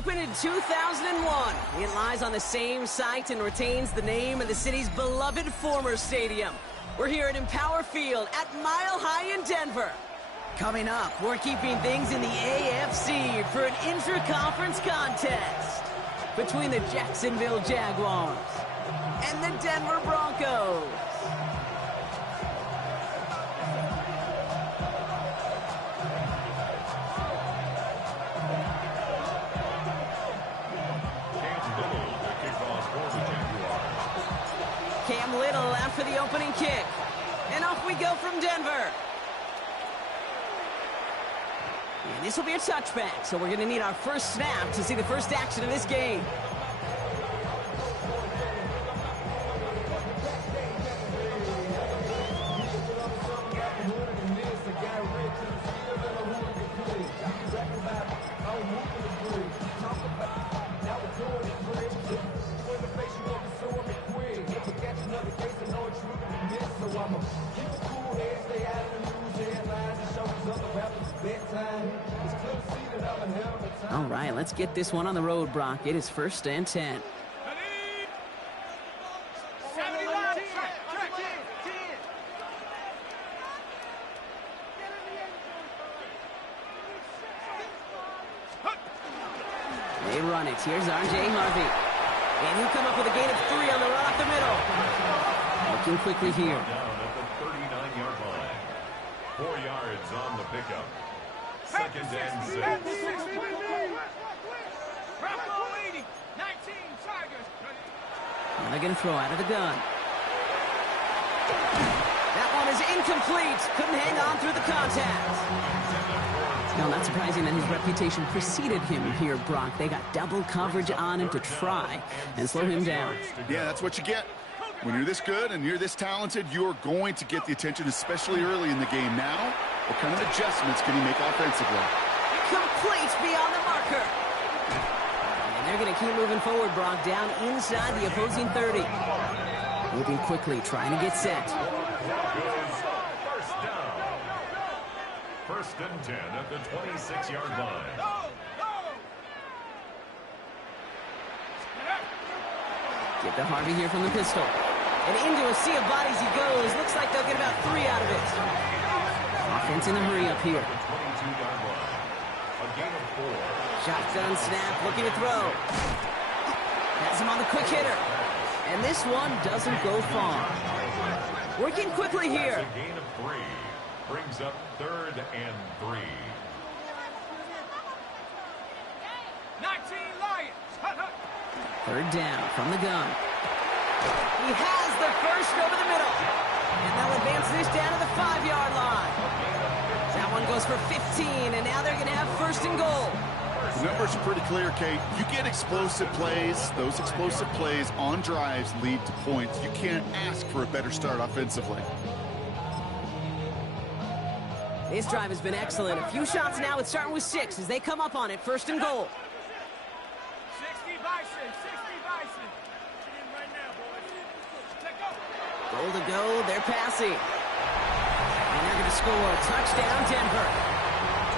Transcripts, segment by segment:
Opened in 2001, it lies on the same site and retains the name of the city's beloved former stadium. We're here at Empower Field at Mile High in Denver. Coming up, we're keeping things in the AFC for an intra-conference contest between the Jacksonville Jaguars and the Denver Broncos. Cam Little after the opening kick. And off we go from Denver. And this will be a touchback, so we're going to need our first snap to see the first action of this game. All right, let's get this one on the road, Brock. It is 1st and 10. They run it. Here's R.J. Harvey. And he'll come up with a gain of 3 on the run up the middle. Looking quickly here. Down at the 39-yard line. 4 yards on the pickup. 2nd and 6. They're going to throw out of the gun. That one is incomplete. Couldn't hang on through the contact. Now, not surprising that his reputation preceded him here, Brock. They got double coverage on him to try and slow him down. Yeah, that's what you get. When you're this good and you're this talented, you're going to get the attention, especially early in the game. Now, what kind of adjustments can he make offensively? Complete beyond the marker. And they're going to keep moving forward, Brock, down inside the opposing 30. Moving quickly, trying to get set. First down. 1st and 10 at the 26-yard line. Get to Harvey here from the pistol. And into a sea of bodies he goes. Looks like they'll get about 3 out of it. Offense in a hurry up here. 22-yard line. A gain of 4. Shotgun snap, looking to throw. Has him on the quick hitter. And this one doesn't go far. Working quickly here. A gain of 3. Brings up 3rd and 3. 19 Lions. 3rd down from the gun. He has the first over the middle. And they'll advance this down to the 5-yard line. That one goes for 15, and now they're going to have 1st and goal. The numbers are pretty clear, Kate. You get explosive plays. Those explosive plays on drives lead to points. You can't ask for a better start offensively. This drive has been excellent. A few shots now. It's starting with 6 as they come up on it. 1st and goal. 60 Bison. 60 Bison. Get in right now, boys. Let go. Goal to go. They're passing. And they're going to score. Touchdown, Denver.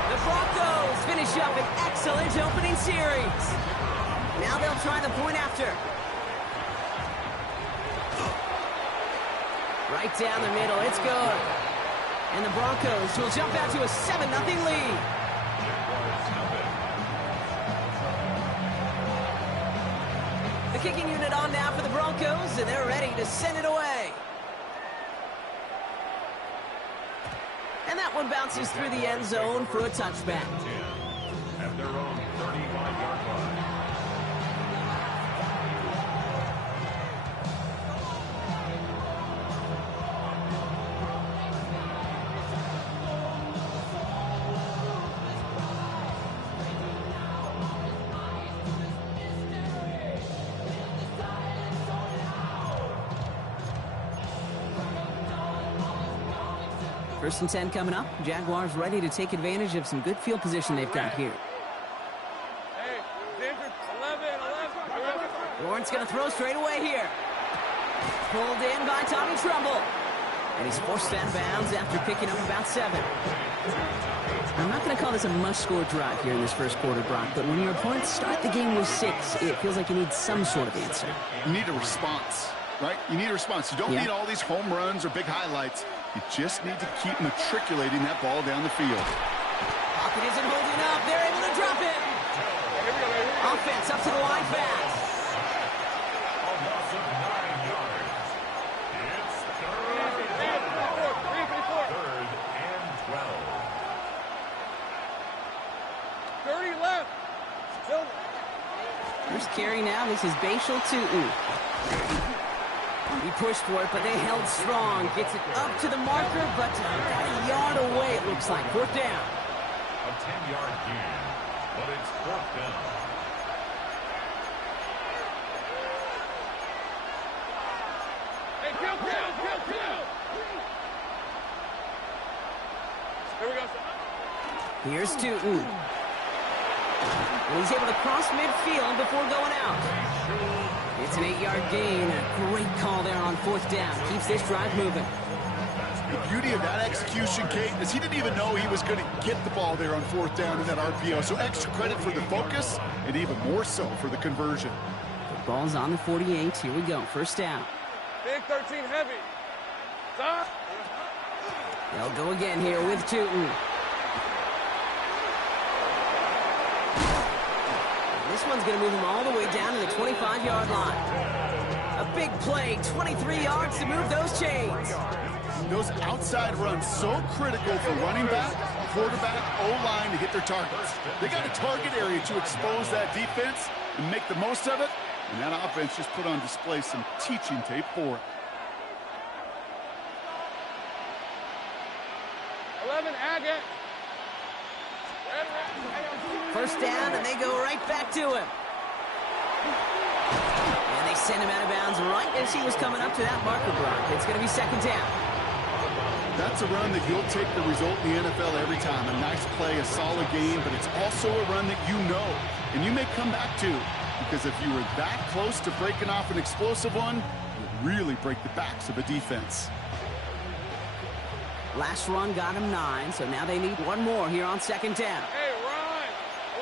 The Broncos finish up an excellent opening series. Now they'll try the point after. Right down the middle. It's good. And the Broncos will jump out to a 7-0 lead. The kicking unit on now for the Broncos, and they're ready to send it away. And that one bounces through the end zone for a touchback. At their own 35-yard line. First and 10 coming up. Jaguars ready to take advantage of some good field position they've got here. Hey, Denver, 11. Lawrence going to throw straight away here. Pulled in by Tommy Trumbull. And he's forced out of bounds after picking up about 7. I'm not going to call this a must-score drive here in this first quarter, Brock, but when your opponents start the game with 6, it feels like you need some sort of answer. You need a response, right? You need a response. You don't need all these home runs or big highlights. You just need to keep matriculating that ball down the field. Pocket isn't holding up. They're able to drop it. Offense up to the line fast. A loss of 9 yards. It's third and 12. 30 left. Still. First carry now. This is Bashal Tutu. He pushed for it, but they held strong. Gets it up to the marker, but about a yard away, it looks like. 4th down. A 10-yard gain, but it's 4th down. Hey, kill. Here we go. Here's Tutu. And he's able to cross midfield before going out. It's an 8-yard gain. A great call there on 4th down. Keeps this drive moving. The beauty of that execution, Kate, is he didn't even know he was going to get the ball there on 4th down in that RPO. So extra credit for the focus and even more so for the conversion. The ball's on the 48. Here we go. 1st down. Big 13 heavy. Stop. They'll go again here with Tutu. This one's going to move him all the way down to the 25-yard line. A big play, 23 yards to move those chains. Those outside runs so critical for running back, quarterback, O-line to hit their targets. They got a target area to expose that defense and make the most of it, and that offense just put on display some teaching tape for it. 11 Agate. 1st down, and they go right back to him. And they send him out of bounds right as he was coming up to that marker block. It's going to be 2nd down. That's a run that you'll take the result in the NFL every time. A nice play, a solid game, but it's also a run that you know and you may come back to, because if you were that close to breaking off an explosive one, you'll really break the backs of a defense. Last run got him 9, so now they need one more here on 2nd down. Hey, Ron.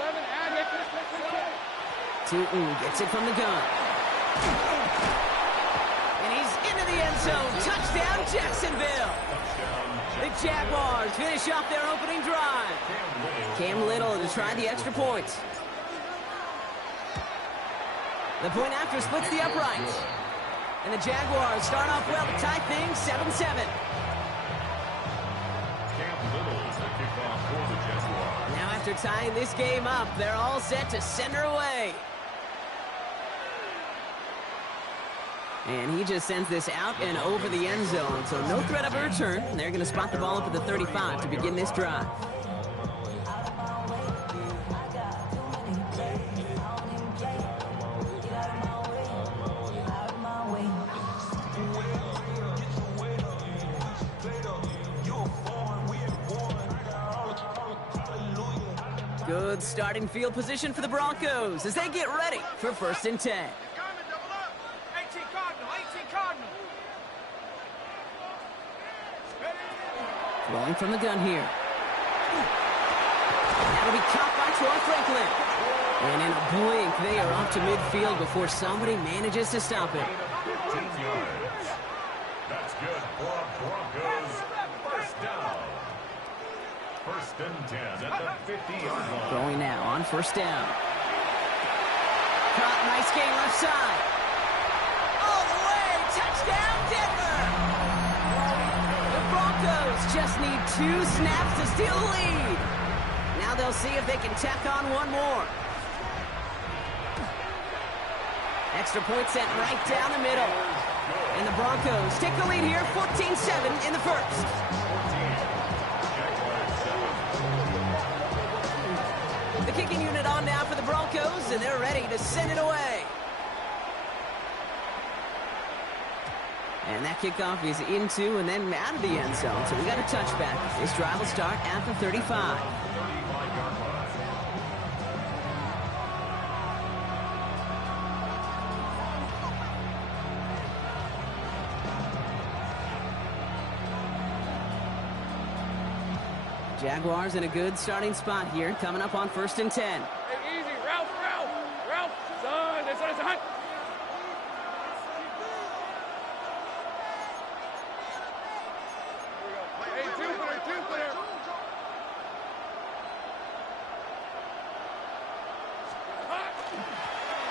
11 Agate. Tutu gets it from the gun. And he's into the end zone. Touchdown, Jacksonville. The Jaguars finish off their opening drive. Cam Little to try the extra points. The point after splits the uprights. And the Jaguars start off well to tie things 7-7. Now after tying this game up, they're all set to send her away. And he just sends this out and over the end zone, so no threat of a return. They're going to spot the ball up at the 35 to begin this drive. Good starting field position for the Broncos as they get ready for 1st and 10. Rolling from the gun here. That'll be caught by Troy Franklin. And in a blink, they are off to midfield before somebody manages to stop it. 15 yards. That's good for Broncos. 1st down. 1st and 10 at the 50-yard line. Going now on 1st down. Caught, nice gain left side. All the way, touchdown Denver! The Broncos just need 2 snaps to steal the lead. Now they'll see if they can tack on one more. Extra point sent right down the middle. And the Broncos take the lead here, 14-7 in the 1st. The kicking unit on now for the Broncos, and they're ready to send it away. And that kickoff is into and then out of the end zone, so we got a touchback. This drive will start at the 35. Jaguars in a good starting spot here, coming up on 1st and 10. Hey, easy. Ralph. Son, it's a hunt. Hey, two clear.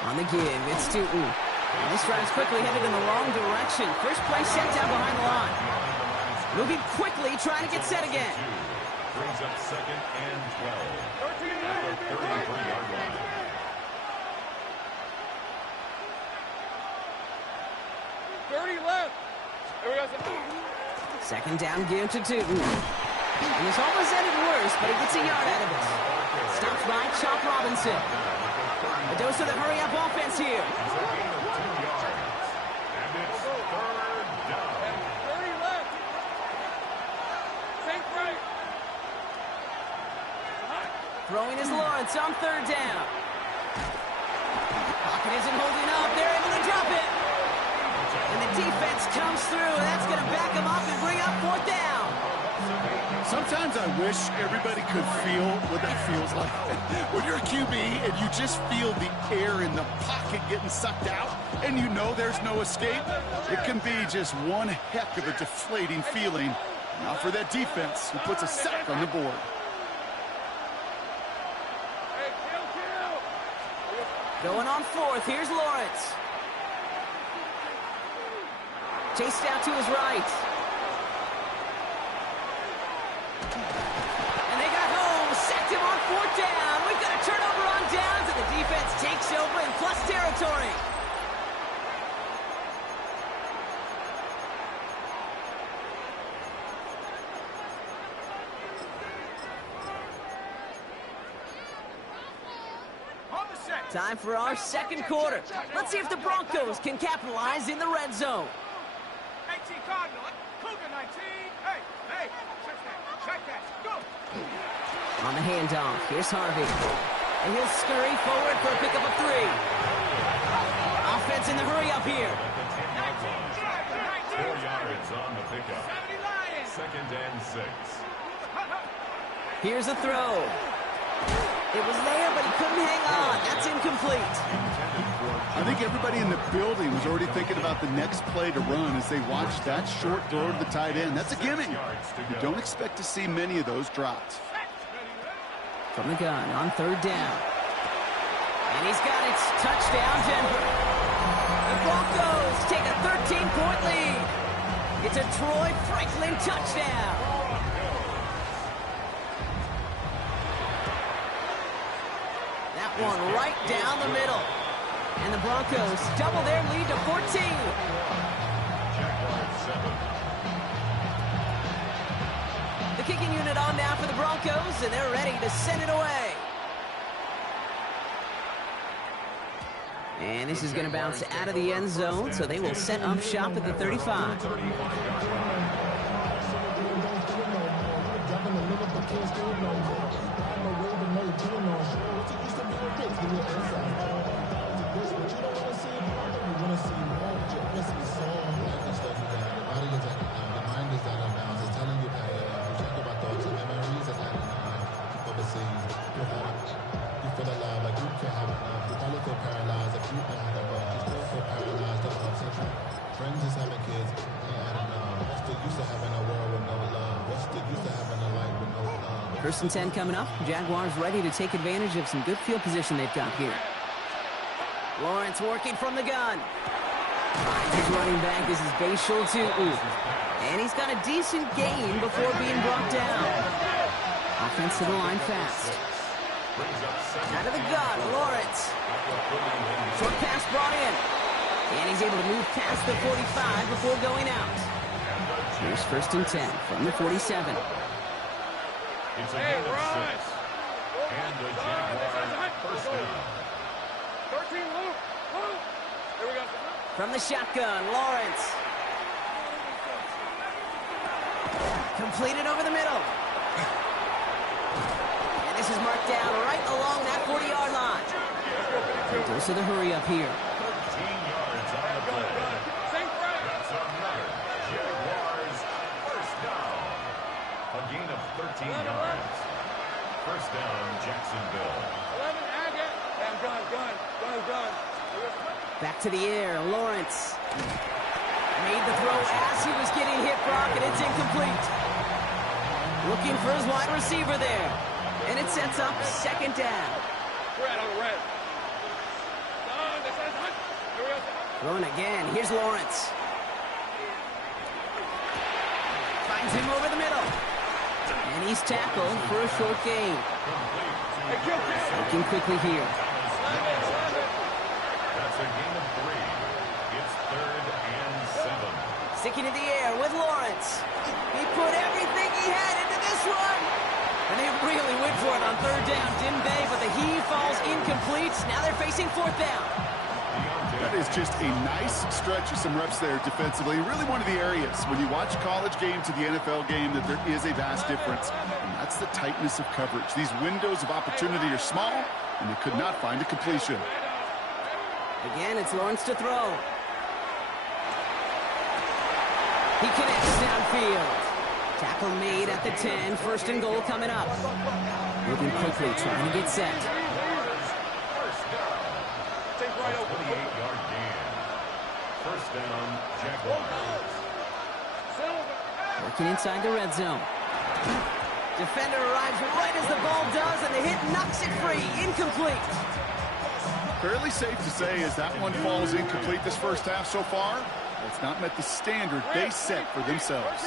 On the give, it's Stoughton. And this drive's quickly headed in the wrong direction. First play set down behind the line. Moving quickly, trying to get set again. Brings up 2nd and 12. At the 33-yard line. There we go. 2nd down, give to Tootin. And this almost ended worse, but he gets a yard out of it. Stops by Chop Robinson. A dose of the hurry-up offense here. It's a gain of 2 yards. And it's 3rd down. 30 left. Think right. Throwing is Lawrence on 3rd down. Pocket isn't holding up. They're able to drop it. And the defense comes through. That's going to back them up and bring up 4th down. Sometimes I wish everybody could feel what that feels like. When you're a QB and you just feel the air in the pocket getting sucked out and you know there's no escape, it can be just one heck of a deflating feeling. Now for that defense who puts a sack on the board. Hey, kill. Going on 4th. Here's Lawrence. Chased out to his right. And they got home. Sacked him on 4th down. We've got a turnover on downs, and the defense takes over in plus territory. Time for our 2nd quarter. Let's see if the Broncos can capitalize in the red zone. 19 Cardinal. Cougar 19. Hey. Check that. Go. On the handoff, here's Harvey. And he'll scurry forward for a pickup of 3. Offense in the hurry up here. 4 yards on the pickup. 2nd and 6. Here's a throw. It was there, but he couldn't hang on. That's incomplete. I think everybody in the building was already thinking about the next play to run as they watched that short throw to the tight end. That's a gimme. You don't expect to see many of those drops. From the gun on 3rd down. And he's got it. Touchdown, Denver. The Broncos take a 13-point lead. It's a Troy Franklin touchdown. That one right down the middle. And the Broncos double their lead to 14. Jaguars 7. The kicking unit on now for the Broncos, and they're ready to send it away. And this is going to bounce out of the end zone, so they will set up shop at the 35. Friends is having kids, what's the use of having a world with no love? What's the use of having a life with no love? 1st and 10 coming up. Jaguars ready to take advantage of some good field position they've got here. Lawrence working from the gun. Finds his running back. This is Bashal Tootin. And he's got a decent gain before being brought down. Offense to the line fast. Out of the gun, Lawrence. Short pass brought in. And he's able to move past the 45 before going out. Here's 1st and 10 from the 47. It's a gain of 6. And the Jaguars 1st down. 13 loop. There we go. From the shotgun, Lawrence. Completed over the middle. And this is marked down right along that 40-yard line. Goes to the hurry up here. 13 yards on the play. That's another Jaguars 1st down. A gain of 13 yards. to the air. Lawrence made the throw as he was getting hit, Brock, and it's incomplete. Looking for his wide receiver there. And it sets up second down. Throwing again. Here's Lawrence. Finds him over the middle. And he's tackled for a short gain. Looking quickly here. That's a gain of 3. It's 3rd and 7. Sticking in the air with Lawrence. He put everything he had into this one. And they really went for it on 3rd down, didn't they? But the heave falls incomplete. Now they're facing 4th down. That is just a nice stretch of some reps there defensively. Really one of the areas when you watch a college game to the NFL game that there is a vast difference. And that's the tightness of coverage. These windows of opportunity are small, and they could not find a completion. Again, it's Lawrence to throw. He connects downfield. Tackle made at the 10. 1st and goal coming up. Moving quickly, trying to get set. 28-yard gain. 1st down, Jaguars. Working inside the red zone. Defender arrives right as the ball does, and the hit knocks it free. Incomplete. Fairly safe to say as that one falls incomplete this first half so far, it's not met the standard they set for themselves.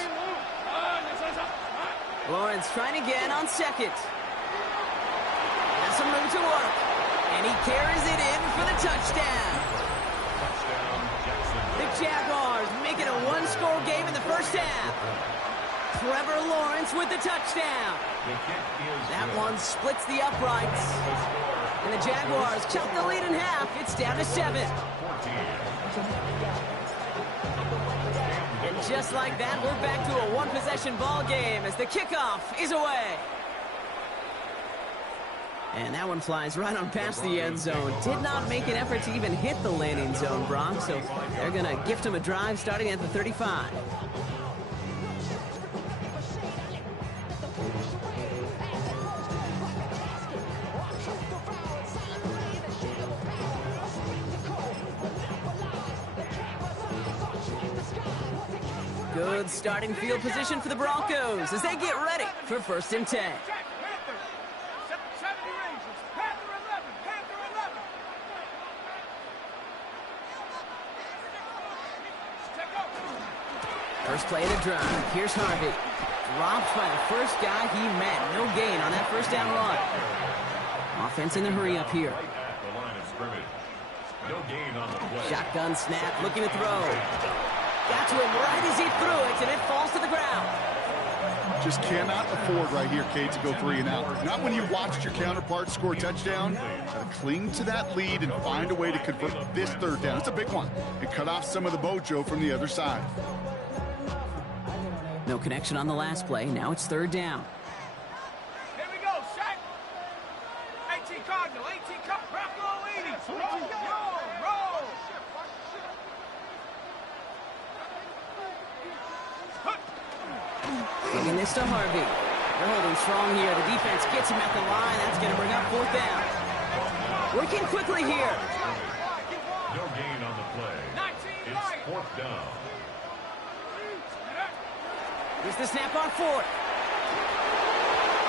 Lawrence trying again on 2nd. Has some room to work. And he carries it in for the touchdown. The Jaguars make it a 1-score game in the first half. Trevor Lawrence with the touchdown. That one splits the uprights. And the Jaguars cut the lead in half. It's down to 7. And just like that, we're back to a 1-possession ball game as the kickoff is away. And that one flies right on past the end zone. Did not make an effort to even hit the landing zone, Brock. So they're going to gift him a drive starting at the 35. Good starting field position for the Broncos as they get ready for 1st and 10. First play of the drive. Here's Harvey. Dropped by the first guy he met. No gain on that 1st down run. Offense in the hurry up here. Shotgun snap, looking to throw. Got to him right as he threw it, and it falls to the ground. Just cannot afford right here, Kate, to go 3 and out. Not when you watched your counterpart score a touchdown. Got to cling to that lead and find a way to convert this 3rd down. It's a big one. And cut off some of the mojo from the other side. No connection on the last play. Now it's 3rd down. Here we go, Shaq. 18 Cardinal, 18 Cup, Bronco 80. Roll. Giving this to Harvey. They're holding strong here. The defense gets him at the line. That's going to bring up 4th down. Working quickly here. No gain on the play. It's 4th down. Here's the snap on 4th.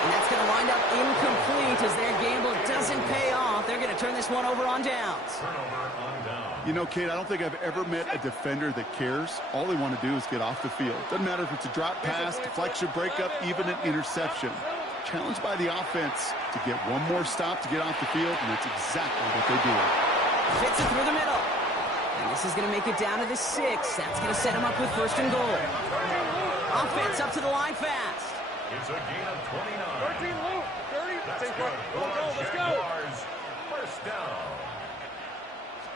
And that's going to wind up incomplete as their gamble doesn't pay off. They're going to turn this one over on downs. Turnover on down. You know, Kate, I don't think I've ever met a defender that cares. All they want to do is get off the field. Doesn't matter if it's a drop pass, deflection, breakup, even an interception. Challenged by the offense to get one more stop to get off the field, and that's exactly what they do. Fits it through the middle. And this is going to make it down to the 6. That's going to set him up with 1st and goal. Offense up to the line fast. It's a gain of 29. 13, Luke. 30. That's good. Let's go. Jaguars. 1st down.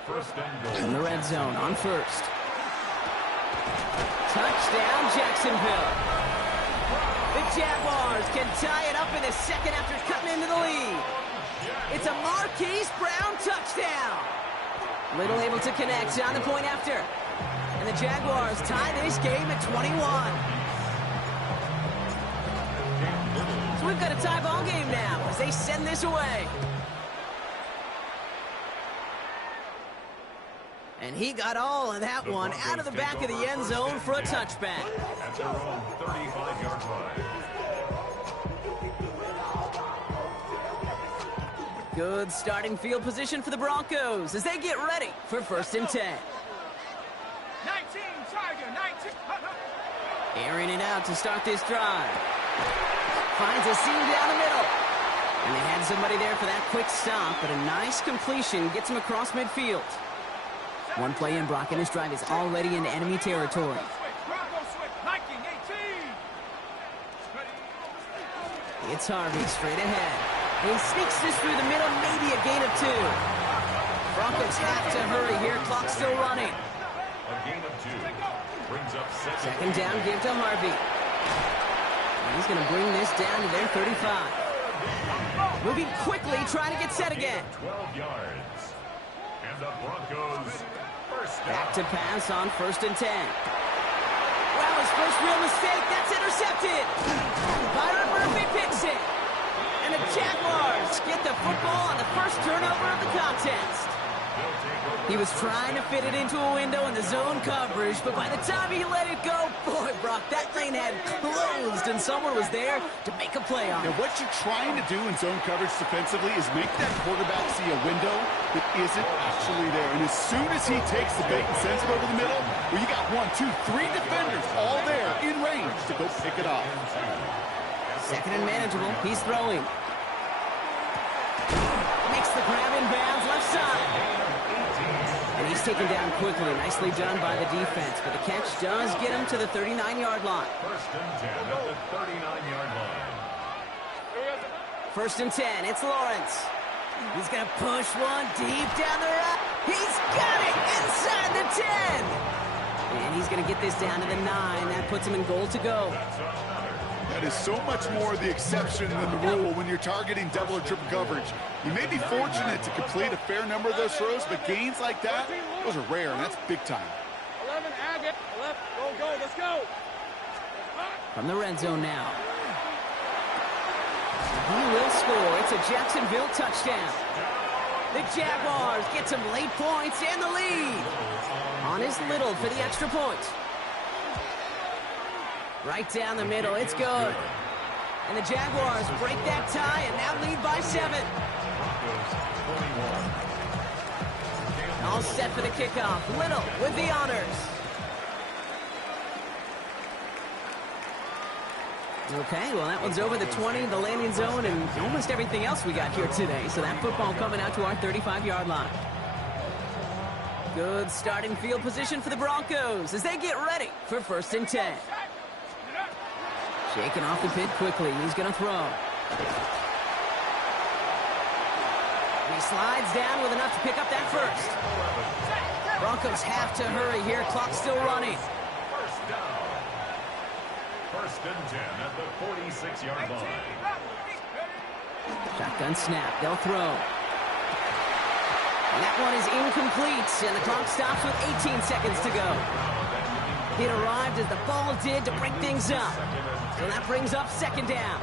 1st and goal. In the red zone on 1st. Touchdown, Jacksonville. The Jaguars can tie it up in the 2nd after cutting into the lead. It's a Marquise Brown touchdown. Little able to connect on the point after. And the Jaguars tie this game at 21. So we've got a tie ball game now as they send this away. And he got all of that one out of the back of the end zone for a touchback. At their own 35-yard line. Good starting field position for the Broncos as they get ready for 1st and 10. 19, Tiger, 19. Airing it out to start this drive. Finds a seam down the middle. And they had somebody there for that quick stop, but a nice completion gets him across midfield. One play in, Brock, and his drive is already in enemy territory. Bronco switch, 19, 18. It's Harvey straight ahead. He sneaks this through the middle, maybe a gain of 2. Broncos have to hurry here, clock still running. A gain of 2. Brings up Second down, give to Harvey. And he's going to bring this down to their 35. Moving quickly, trying to get set again. 12 yards. And the Broncos first down. Back to pass on 1st and 10. Well, his first real mistake, that's intercepted. Byron Murphy picks it. And the Jaguars get the football on the first turnover of the contest. He was trying to fit it into a window in the zone coverage, but by the time he let it go, boy, Brock, that lane had closed, and someone was there to make a play on it. Now, what you're trying to do in zone coverage defensively is make that quarterback see a window that isn't actually there. And as soon as he takes the bait and sends it over the middle, well, you got 1, 2, 3 defenders all there in range to go pick it off. Second and manageable. He's throwing. Makes the grab in bounds left side. And he's taken down quickly. Nicely done by the defense. But the catch does get him to the 39-yard line. 1st and 10 at the 39-yard line. 1st and 10. It's Lawrence. He's going to push one deep down the right. He's got it inside the 10. And he's going to get this down to the 9. That puts him in goal to go. That is so much more the exception than the rule when you're targeting double or triple coverage. You may be fortunate to complete a fair number of those throws, but gains like that, those are rare, and that's big time. 11, Agate. Left, go, let's go. From the red zone now. He will score. It's a Jacksonville touchdown. The Jaguars get some late points and the lead. On is Little for the extra point. Right down the middle, it's good. And the Jaguars break that tie and now lead by 7. All set for the kickoff. Little with the honors. Okay, well, that one's over the 20, the landing zone, and almost everything else we got here today. So that football coming out to our 35-yard line. Good starting field position for the Broncos as they get ready for 1st and 10. Shaking off the pit quickly. He's going to throw. And he slides down with enough to pick up that first. Broncos have to hurry here. Clock still running. First down. 1st and 10 at the 46-yard line. Shotgun snap. They'll throw. And that one is incomplete. And the clock stops with 18 seconds to go. It arrived as the ball did to break things up. So that brings up 2nd down.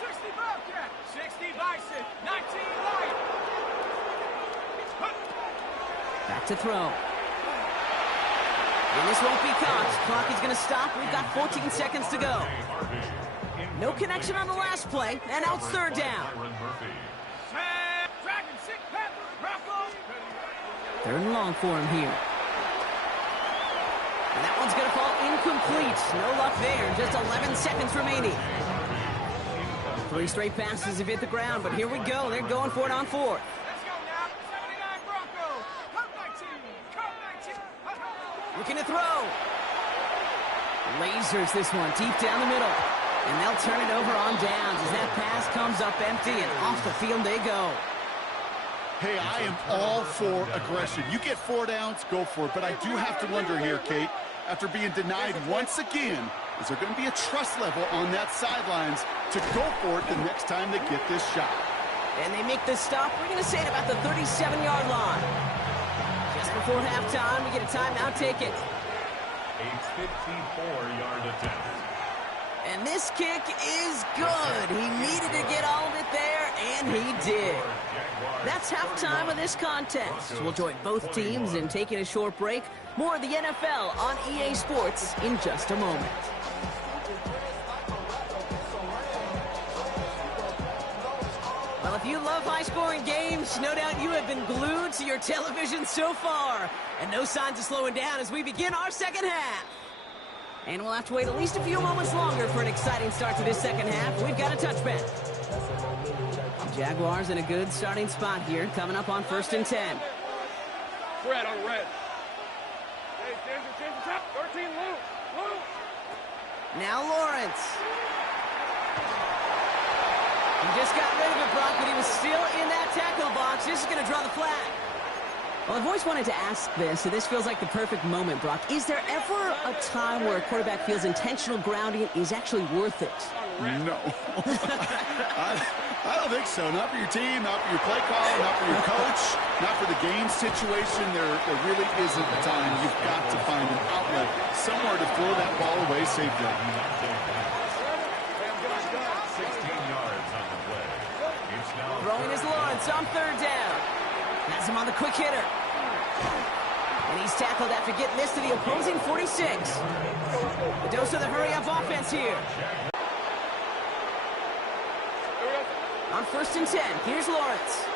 60 Bobcat, 60 Bison, 19 Lion. Back to throw. And this won't be caught. Clock is going to stop. We've got 14 seconds to go. No connection on the last play, and now it's 3rd down. 3rd and long for him here. And that one's going to fall incomplete. No luck there. Just 11 seconds remaining. 3 straight passes have hit the ground, but here we go. They're going for it on 4th. Let's go now. 79 Broncos. Come 19. Looking to throw. Lasers this one deep down the middle. And they'll turn it over on downs as that pass comes up empty and off the field they go. Hey, I am all for aggression. You get 4 downs, go for it. But I do have to wonder here, Kate, after being denied once again, is there going to be a trust level on that sidelines to go for it the next time they get this shot? And they make the stop, we're going to say, at about the 37-yard line. Just before halftime, we get a timeout taken. A 54-yard attempt. And this kick is good. He needed to get all of it there, and he did. That's halftime of this contest. We'll join both teams in taking a short break. More of the NFL on EA Sports in just a moment. Well, if you love high-scoring games, no doubt you have been glued to your television so far. And no signs of slowing down as we begin our second half. And we'll have to wait at least a few moments longer for an exciting start to this second half. We've got a touchback. Jaguars in a good starting spot here, coming up on 1st and 10. Red on red. Hey, change the top. 13, Lou. Now Lawrence. He just got rid of it, Brock, but he was still in that tackle box. This is going to draw the flag. Well, I've always wanted to ask this, and this feels like the perfect moment, Brock. Is there ever a time where a quarterback feels intentional grounding is actually worth it? No. I don't think so. Not for your team, not for your play call, not for your coach, not for the game situation. There really isn't a time. You've got to find an outlet, somewhere to throw that ball away safely. 16 yards on the play. It's now Throwing his Lawrence on 3rd down. Has him on the quick hitter. And he's tackled after getting this to the opposing 46. The dose of the hurry-up offense here. On 1st and 10, here's Lawrence.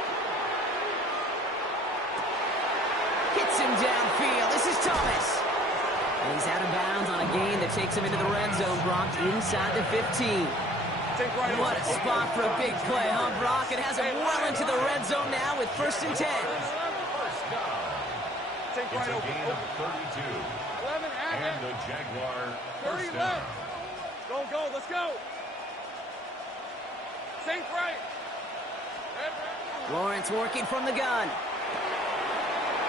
Hits him downfield. This is Thomas. And he's out of bounds on a gain that takes him into the red zone, Brock, inside the 15. What a spot for a big play, huh, Brock? It has him well into the red zone now with 1st and 10. it's a gain of 32. 11, And the Jaguar 30 first down. left. Go, let's go. Sink right. Lawrence working from the gun.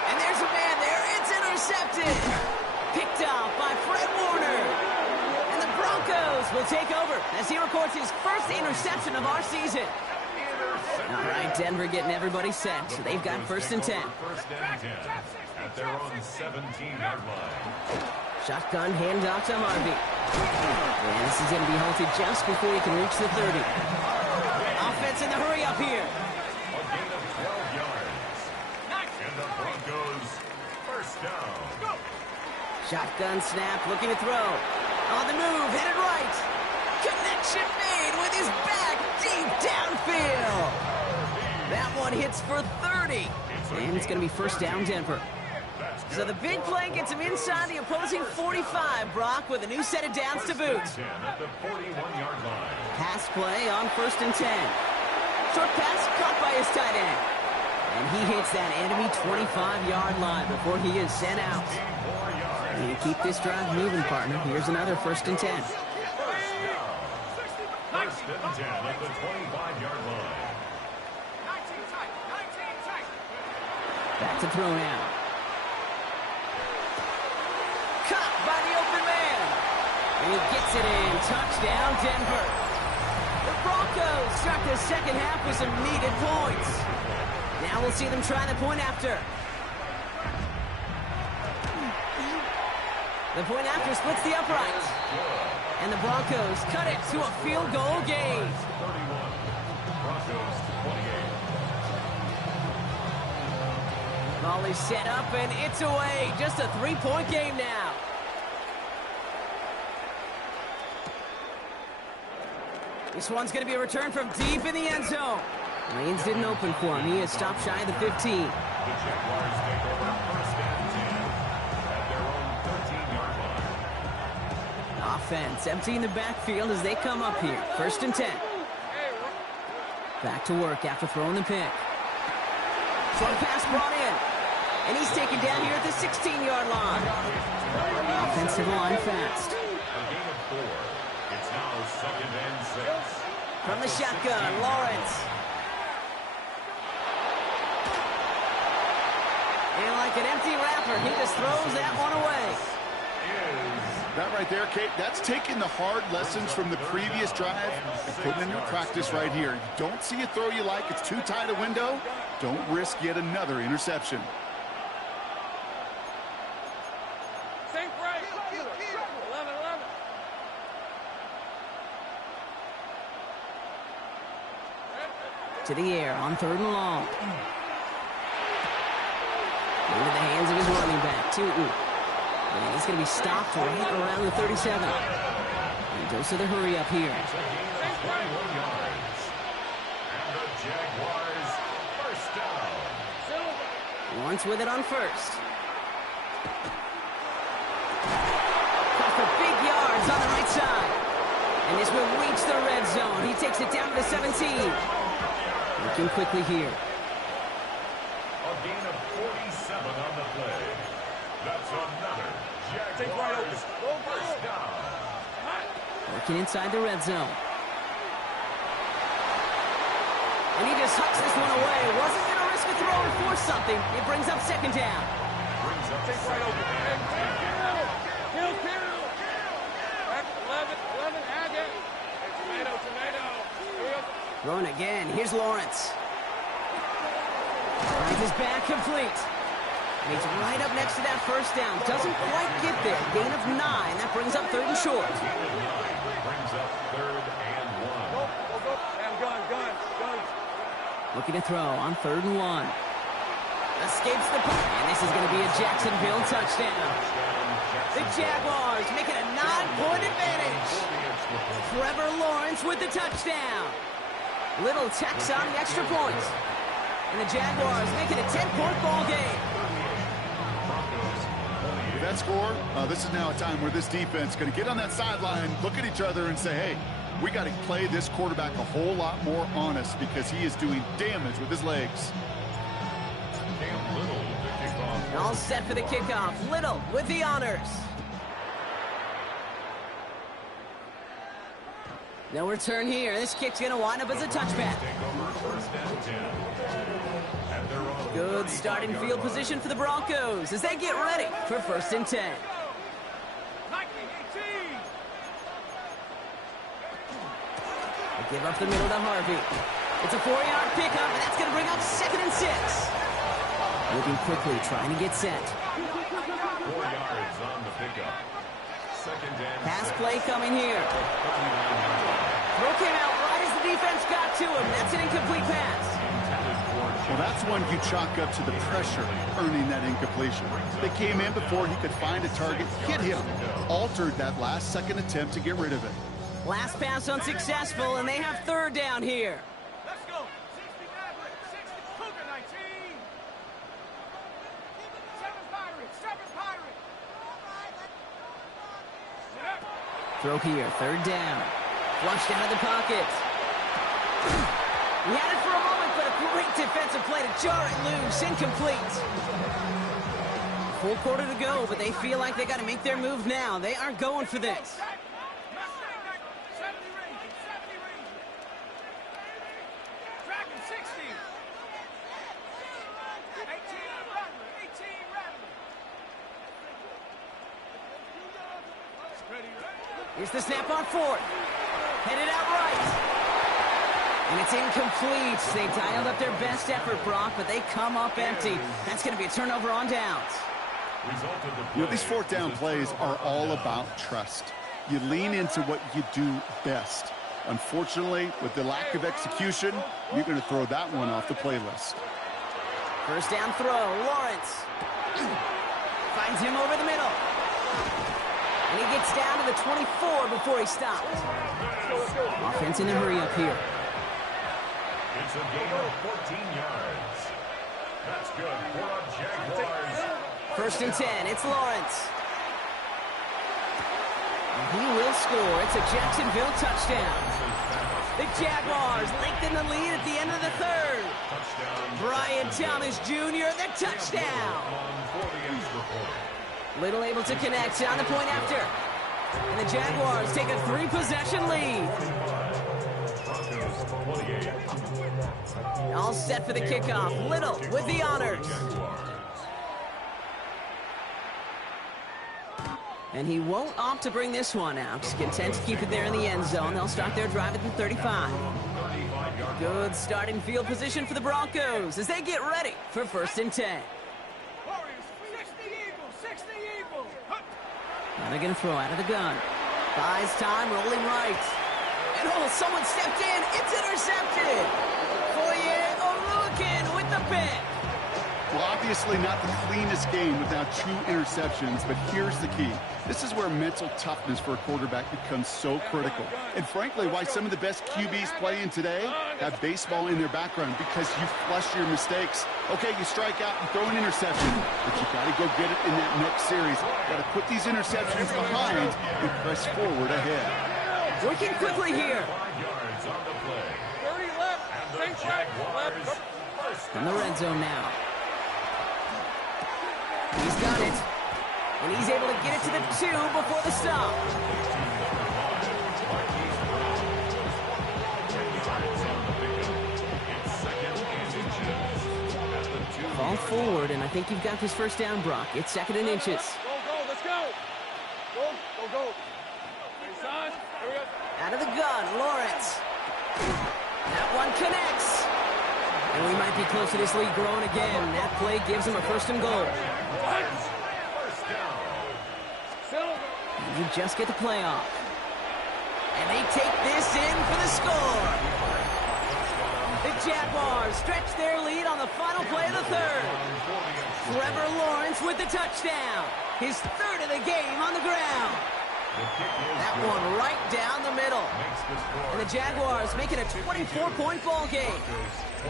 And there's a man there. It's intercepted. Picked off by Fred Warner. And the Broncos will take over as he records his first interception of our season. All right, Denver getting everybody set. They've got 1st and 10. 1st and 10 at their own 17-yard line. Shotgun handoff to Harvey. And this is going to be halted just before he can reach the 30. Offense in the hurry up here. A gain of 12 yards. And the Broncos first down. Shotgun snap, looking to throw. On the move, headed right. Connection made with his back deep downfield. That one hits for 30. And it's going to be 1st down, Denver. So the big play gets him inside the opposing 45, Brock, with a new set of downs to boot. 10 at the 41-yard line. Pass play on 1st and 10. Short pass caught by his tight end. And he hits that enemy 25-yard line before he is sent out. And keep this drive moving, partner. Here's another 1st and 10. 1st and 10 at the 25-yard line. Back to throw now. Caught by the open man. And he gets it in. Touchdown, Denver. The Broncos start the second half with some needed points. Now we'll see them try the point after. The point after splits the uprights. And the Broncos cut it to a field goal game. 31. Broncos 28. Ball is set up and it's away. Just a 3-point game now. This one's going to be a return from deep in the end zone. Lanes didn't open for him. He is stopped shy of the 15. The Jaguars take over 1st and 10 at their own 13-yard line. Offense emptying the backfield as they come up here. 1st and 10. Back to work after throwing the pick. Short pass brought in. And he's taken down here at the 16-yard line. Offensive line fast. A gain of 4. It's now 2nd and 6. From the shotgun, Lawrence. And like an empty wrapper, he just throws that one away. That right there, Kate, that's taking the hard lessons from the previous drive and putting into practice right here. You don't see a throw you like, it's too tight a window. Don't risk yet another interception. Sink right. 11. To the air on 3rd and long. Into the hands of his running back, Tootin. And he's going to be stopped right around the 37. And goes to the hurry up here. 21 yards. And the Jaguars first down. Lawrence with it on 1st. Caught for big yards on the right side. And this will reach the red zone. He takes it down to the 17. Looking quickly here. A gain of 47 on the play. That's another Jaguars first down. Working inside the red zone. And he just hucks this one away. Wasn't going to risk a throw and force something. It brings up 2nd down. Brings up second and 10. Throwing again. Here's Lawrence. Finds his back complete. And he's right up next to that 1st down. Doesn't quite get there. Gain of 9. That brings up 3rd and short. Brings up 3rd and 1. Gun. Looking to throw on 3rd and 1. Escapes the punt. And this is going to be a Jacksonville touchdown. The Jaguars make it a 9-point advantage. Trevor Lawrence with the touchdown. Little tacks on the extra point. And the Jaguars make it a 10-point ball game. With that score, this is now a time where this defense is going to get on that sideline, look at each other and say, hey, we got to play this quarterback a whole lot more honest because he is doing damage with his legs. All set for the kickoff. Little with the honors. No return here. This kick's going to wind up as a touchback. Good starting field position for the Broncos as they get ready for 1st and 10. They give up the middle to Harvey. It's a 4-yard pickup, and that's going to bring up 2nd and 6. Moving quickly, trying to get set. 4 yards on the pickup. 2nd and Pass 6. play coming here. Throw came out right as the defense got to him. That's an incomplete pass. Well, that's one you chalk up to the pressure earning that incompletion. They came in before he could find a target, hit him, altered that last-second attempt to get rid of it. Last pass unsuccessful, and they have 3rd down here. Let's go. 60 Maverick, 60 Cougar 19. 7 Pirate. Throw here, 3rd down. Flushed out of the pocket. He had it for a moment, but a great defensive play to jar it loose. Incomplete. Full quarter to go, but they feel like they got to make their move now. They are going for this. 70 Rangers. Dragon 60. 18 Rattler. Here's the snap on 4th. Headed out right. And it's incomplete. They dialed up their best effort, Brock, but they come up empty. That's going to be a turnover on downs. You know, these 4th down plays are all about trust. You lean into what you do best. Unfortunately, with the lack of execution, you're going to throw that one off the playlist. 1st down throw. Lawrence finds him over the middle. And he gets down to the 24 before he stops. Offense in a hurry up here. It's a gain of 14 yards. That's good for a Jaguars. 1st and 10. It's Lawrence. And he will score. It's a Jacksonville touchdown. The Jaguars lengthen the lead at the end of the 3rd. Brian Thomas Jr., the touchdown. Little able to connect on the point after. And the Jaguars take a 3-possession lead. All set for the kickoff. Little with the honors. And he won't opt to bring this one out. He's content to keep it there in the end zone. They'll start their drive at the 35. Good starting field position for the Broncos as they get ready for 1st and 10. Now they're going to throw out of the gun. Buys time, rolling right. And oh, someone stepped in. It's intercepted. 4 Well, obviously not the cleanest game without 2 interceptions, but here's the key. This is where mental toughness for a quarterback becomes so critical. And frankly, why some of the best QBs playing today have baseball in their background, because you flush your mistakes. Okay, you strike out and throw an interception, but you got to go get it in that next series. Got to put these interceptions behind and press forward ahead. Working quickly here. 5 yards on the play. 30 left. And the Think right. Jaguars Left. first In the red zone now. He's got it. And he's able to get it to the 2 before the stop. Ball forward, and I think you've got this first down, Brock. It's 2nd and inches. Go, let's go. Go. Hey, son. Here we go. Out of the gun, Lawrence. That one connects. And we might be close to this lead growing again. That play gives him a 1st and goal. And you just get the play off. And they take this in for the score. The Jaguars stretch their lead on the final play of the 3rd. Trevor Lawrence with the touchdown. His 3rd of the game on the ground. That one right down the middle. And the Jaguars make it a 24-point ball game.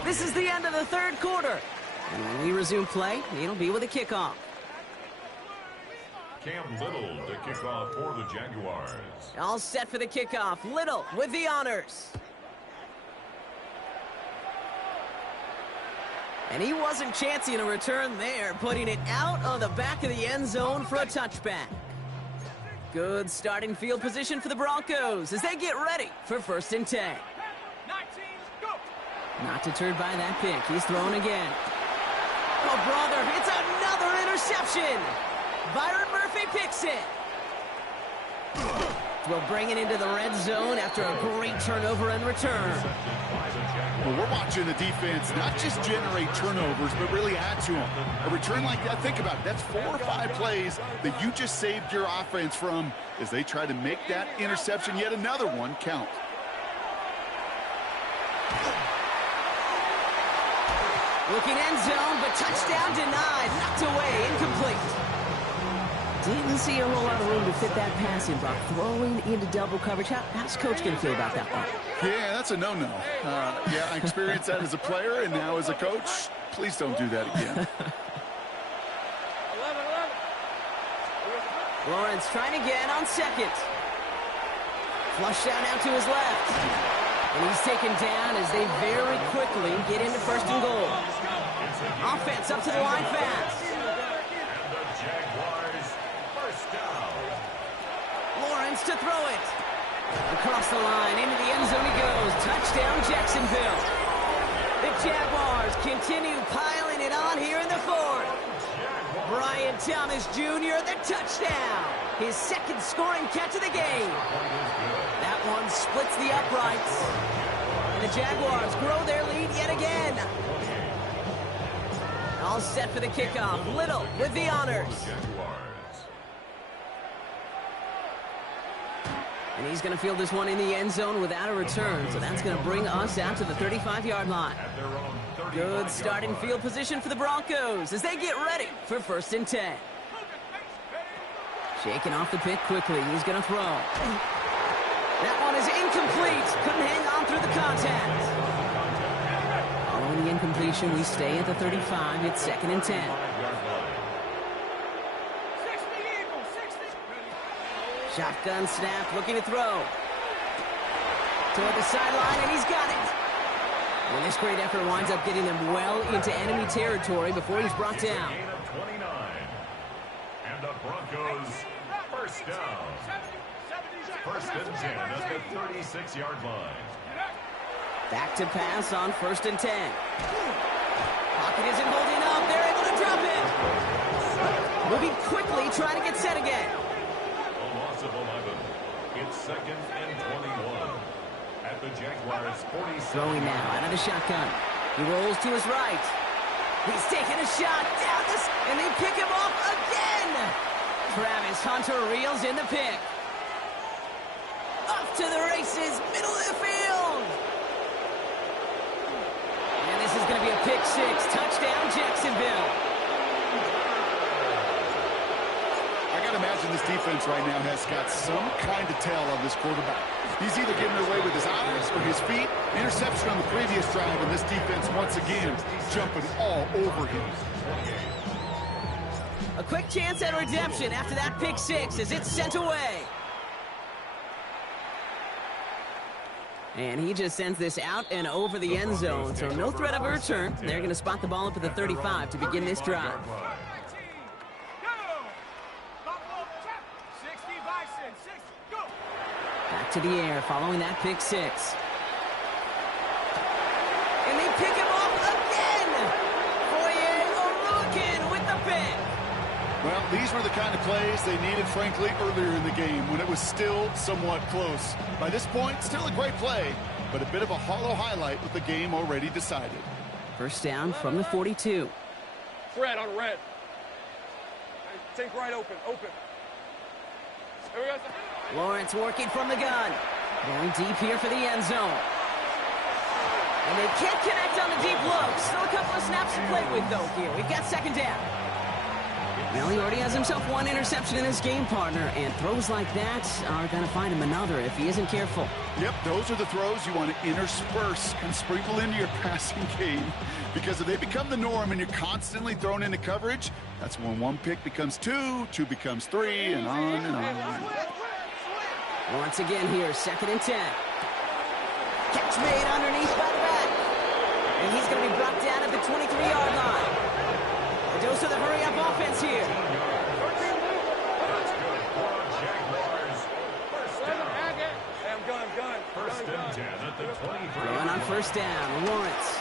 This is the end of the 3rd quarter. And when we resume play, it'll be with a kickoff. Cam Little to kick off for the Jaguars. All set for the kickoff. Little with the honors. And he wasn't chancing a return there, putting it out on the back of the end zone for a touchback. Good starting field position for the Broncos as they get ready for 1st and 10. 19, go. Not deterred by that pick. He's throwing again. Oh, brother, it's another interception. Byron Murphy picks it. We'll bring it into the red zone after a great turnover and return. Well, we're watching the defense not just generate turnovers, but really add to them. A return like that, think about it. That's 4 or 5 plays that you just saved your offense from as they try to make that interception, yet another one, count. Looking end zone, but touchdown denied. Knocked away, incomplete. Didn't see a whole lot of room to fit that pass in, Brock. Throwing into double coverage. How's Coach going to feel about that one? Yeah, that's a no-no. Yeah, I experienced that as a player and now as a coach. Please don't do that again. 11. Lawrence trying again on 2nd. Flush down now to his left. And he's taken down as they very quickly get into 1st and goal. Offense up to the line fast. Lawrence to throw it. Across the line, into the end zone he goes. Touchdown, Jacksonville. The Jaguars continue piling it on here in the 4th. Brian Thomas Jr., the touchdown. His 2nd scoring catch of the game. That one splits the uprights. And the Jaguars grow their lead yet again. All set for the kickoff. Little with the honors. And he's going to field this one in the end zone without a return. So that's going to bring us out to the 35-yard line. Good starting field position for the Broncos as they get ready for 1st and 10. Shaking off the pick quickly. He's going to throw. That one is incomplete. Couldn't hang on through the contact. Following the incompletion, we stay at the 35. It's 2nd and 10. Shotgun snap, looking to throw. Toward the sideline, and he's got it. And this great effort winds up getting them well into enemy territory before he's brought down. And the Broncos first down. 1st and 10 at the 36-yard line. Back to pass on 1st and 10. Pocket isn't holding up. They're able to drop it. Moving quickly, trying to get set again. A loss of 11. It's 2nd and 21. At the Jaguars 47. Throwing now out of the shotgun. He rolls to his right. He's taking a shot down this, and they pick him off again. Travis Hunter reels in the pick. Off to the races, middle of the field. And this is going to be a pick 6. Touchdown, Jacksonville. got to imagine this defense right now has got some kind of tell on this quarterback. He's either getting away with his eyes or his feet. Interception on the previous drive, and this defense once again jumping all over him. A quick chance at redemption after that pick six as it's sent away. And he just sends this out and over the end zone, so no threat of a return. They're going to spot the ball up at the 35 to begin this drive. Back to the air following that pick six. And they pick him off again! Foye with the pick. Well, these were the kind of plays they needed, frankly, earlier in the game when it was still somewhat close. By this point, still a great play, but a bit of a hollow highlight with the game already decided. First down from the 42. Fred on red. Think right open. There we go. Lawrence working from the gun. Going deep here for the end zone. And they can't connect on the deep look. Still a couple of snaps to play with, though, here. We've got second down. Well, he already has himself one interception in his game, partner, and throws like that are going to find him another if he isn't careful. Yep, those are the throws you want to intersperse and sprinkle into your passing game, because if they become the norm and you're constantly thrown into coverage, that's when one pick becomes two becomes three, and on and on. Once again here, 2nd and 10. Catch made underneath by the back. And he's going to be brought down at the 23-yard line. A dose of the hurry-up offense here. Jaguars. First down. I'm gun. First and 10 at the 23. Going on first down, Lawrence.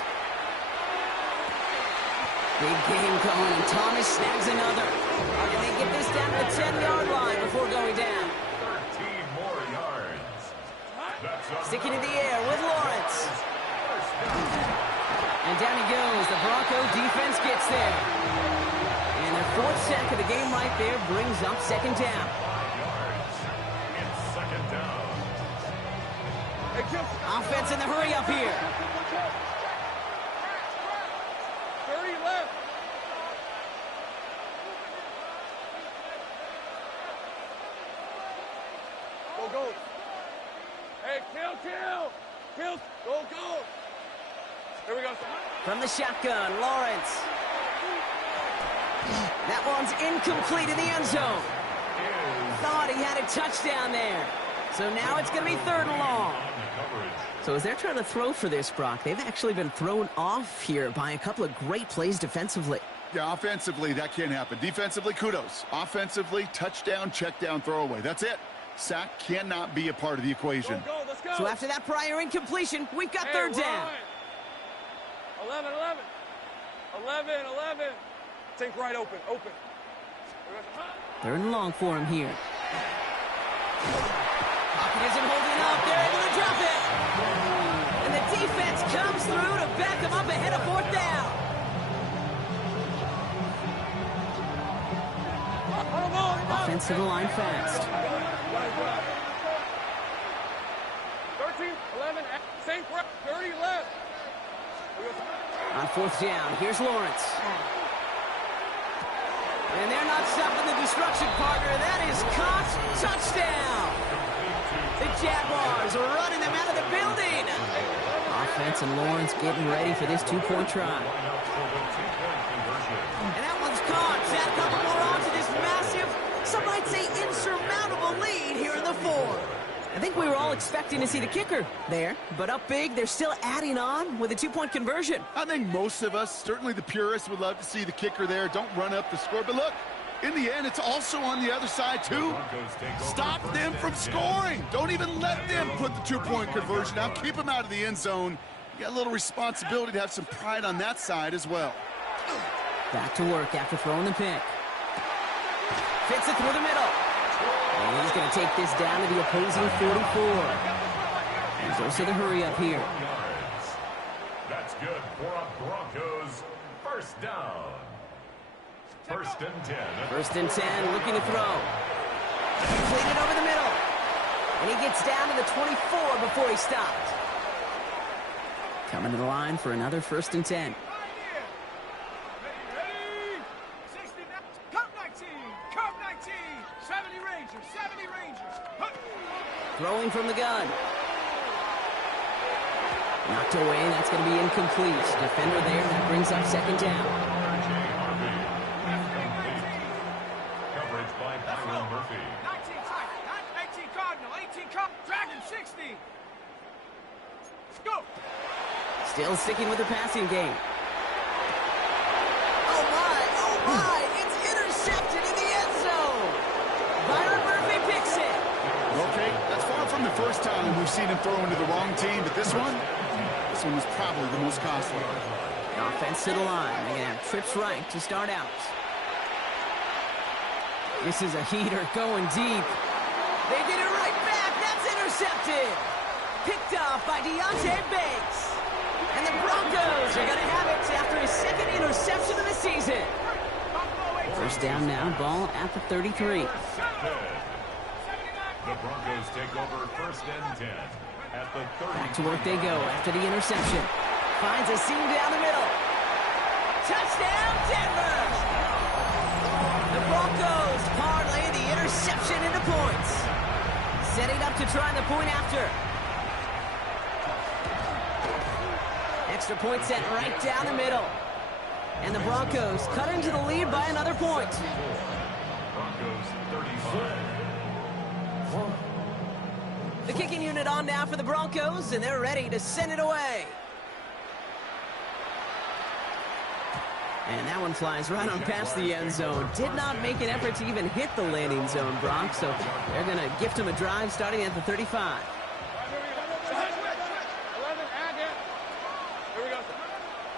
Big game going, and Thomas snags another. And they get this down to the 10-yard line before going down. 13 more yards. Sticking in the air with Lawrence. And down he goes. The Bronco defense gets there. And their 4th sack of the game right there brings up second down. 5 yards. It's second down. Offense in the hurry up here. 30 left. Go. Hey, kill. Go. There we go. From the shotgun, Lawrence. That one's incomplete in the end zone. Thought he had a touchdown there. So now it's going to be 3rd and long. So as they're trying to throw for this, Brock, they've actually been thrown off here by a couple of great plays defensively. Yeah, offensively, that can't happen. Defensively, kudos. Offensively, touchdown, check down, throwaway. That's it. Sack cannot be a part of the equation. Let's go. So after that prior incompletion, we've got 3rd down. 11. think right open. 3rd and long for him here. Pocket isn't holding up. They're able to drop it. And the defense comes through to back them up ahead of 4th down. Offensive line fast. 13, 11, 30 left. On 4th down, here's Lawrence. And they're not stopping the destruction, partner. That is caught. Touchdown. The Jaguars are running them out of the building. Offense and Lawrence getting ready for this 2-point try. And that one's caught. Add a couple more on to this massive, some might say insurmountable lead here in the 4th. I think we were all expecting to see the kicker there, but up big, they're still adding on with a 2-point conversion. I think most of us, certainly the purists, would love to see the kicker there. Don't run up the score. But look, in the end, it's also on the other side, too. Stop them from scoring. Don't even let them put the 2-point conversion out. Keep them out of the end zone. You got a little responsibility to have some pride on that side as well. Back to work after throwing the pick. Fits it through the middle. And he's going to take this down to the opposing 44. And goes to the hurry up here. That's good for a Broncos first down. 1st and 10. 1st and 10, looking to throw. Completed over the middle. And he gets down to the 24 before he stopped. Coming to the line for another 1st and 10. Throwing from the gun. Knocked away, that's going to be incomplete. Defender there, that brings up second down. Coverage by Byron Murphy. 19 tight, 18 Cardinal, 18 Cardinal, Dragon 60. Let's go. Still sticking with the passing game. Oh my, it's intercepted in the end zone. Byron Murphy picks it. Okay, that's far from the first time we've seen him throw into the wrong team, but this one was probably the most costly. Offense to the line. They're going to have trips right to start out. This is a heater going deep. They get it right back. That's intercepted. Picked off by Deontay Banks. And the Broncos are going to have it after his second interception of the season. First down now, ball at the 33. The Broncos take over first and 10 at the 30. Back to work they go after the interception. Finds a seam down the middle. Touchdown, Denver! The Broncos parlay the interception into points. Setting up to try the point after. Extra point set right down the middle. And the Broncos cut into the lead by another point. Broncos 35. The kicking unit on now for the Broncos, and they're ready to send it away. And that one flies right on past the end zone. Did not make an effort to even hit the landing zone, Bronx, so they're going to gift him a drive starting at the 35.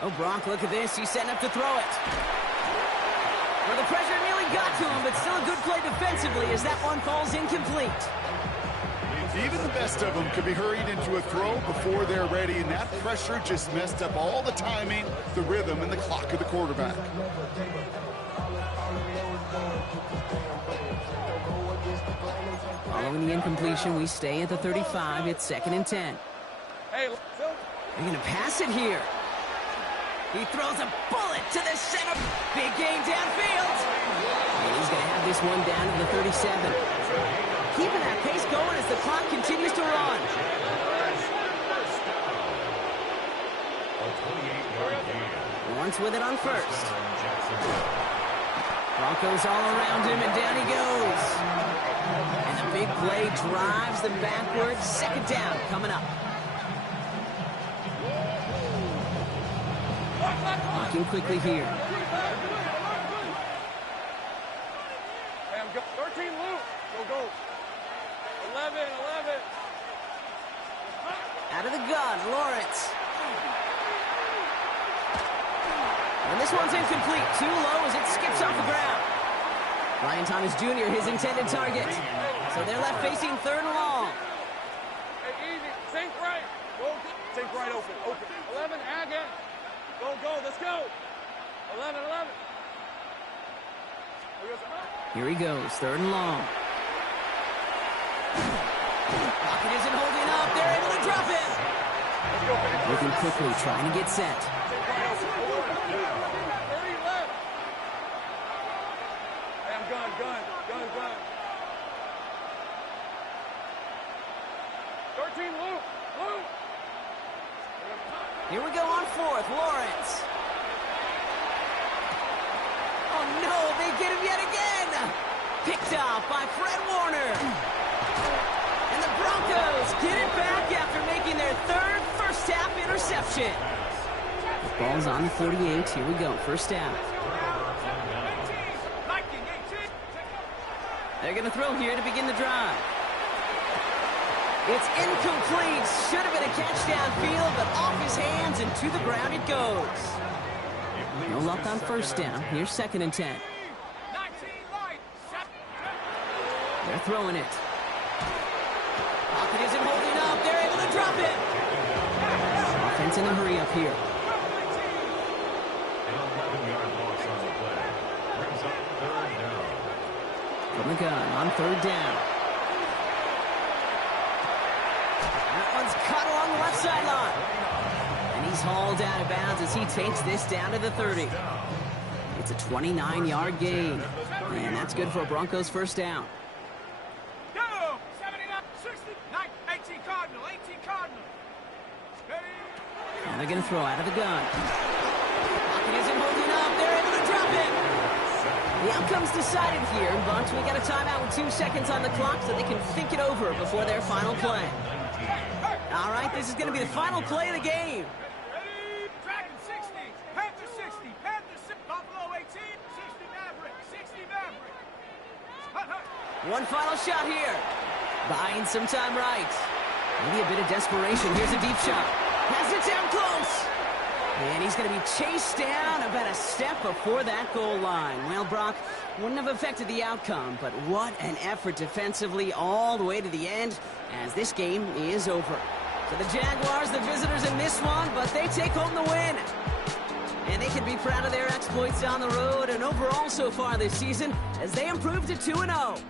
Oh, Bronx, look at this. He's setting up to throw it. Well, the pressure nearly got to him, but still a good play defensively as that one falls incomplete. Even the best of them could be hurried into a throw before they're ready, and that pressure just messed up all the timing, the rhythm, and the clock of the quarterback. Following the incompletion, we stay at the 35. It's second and 10. Hey, They're going to pass it here. He throws a bullet to the center. Big game downfield. And he's going to have this one down to the 37. Keeping that pace going as the clock continues to run. Lawrence with it on first. Broncos all around him, and down he goes. And the big play drives them backwards. Second down coming up. Looking quickly here. Hey, I'm 13 Luke. Go. 11. Out of the gun, Lawrence. And this one's incomplete. Too low as it skips off the ground. Ryan Thomas Jr., his intended target. So they're left facing third and long. Hey, easy. Sink right. Go. Sink right open. 11, again. Go. Let's go. 11. Here he goes, third and long. Pocket isn't holding up. They're able to drop it. Looking quickly, trying to get set. 30 left. Hey, I'm gun. 13 Luke. Here we go on fourth, Lawrence. Oh no, they get him yet again. Picked off by Fred Warner. And the Broncos get it back after making their third first-half interception. Ball's on the 48. Here we go, first down. They're going to throw here to begin the drive. It's incomplete. Should have been a catch downfield, but off his hands and to the ground it goes. No luck on first down. Here's second and 10. They're throwing it. Pocket isn't holding up. They're able to drop it. Offense in a hurry up here. An 11-yard loss on the play. Brings up third down. From the gun on third down. That one's cut along the left sideline. And he's hauled out of bounds as he takes this down to the 30. It's a 29-yard gain. And that's good for a Broncos first down. Go! 79, 60, They're going to throw out of the gun. Pocket isn't holding up. They're able to drop him. The outcome's decided here, but we got a timeout with 2 seconds on the clock so they can think it over before their final play. All right, this is going to be the final play of the game. Dragon 60, Panther 60, Panther 6, Buffalo 18, 60 Maverick, 60 Maverick. One final shot here. Buying some time right. Maybe a bit of desperation. Here's a deep shot. Has it down close. And he's going to be chased down about a step before that goal line. Well, Brock, wouldn't have affected the outcome, but what an effort defensively all the way to the end as this game is over. So the Jaguars, the visitors in this one, but they take home the win. And they can be proud of their exploits on the road and overall so far this season as they improve to 2-0.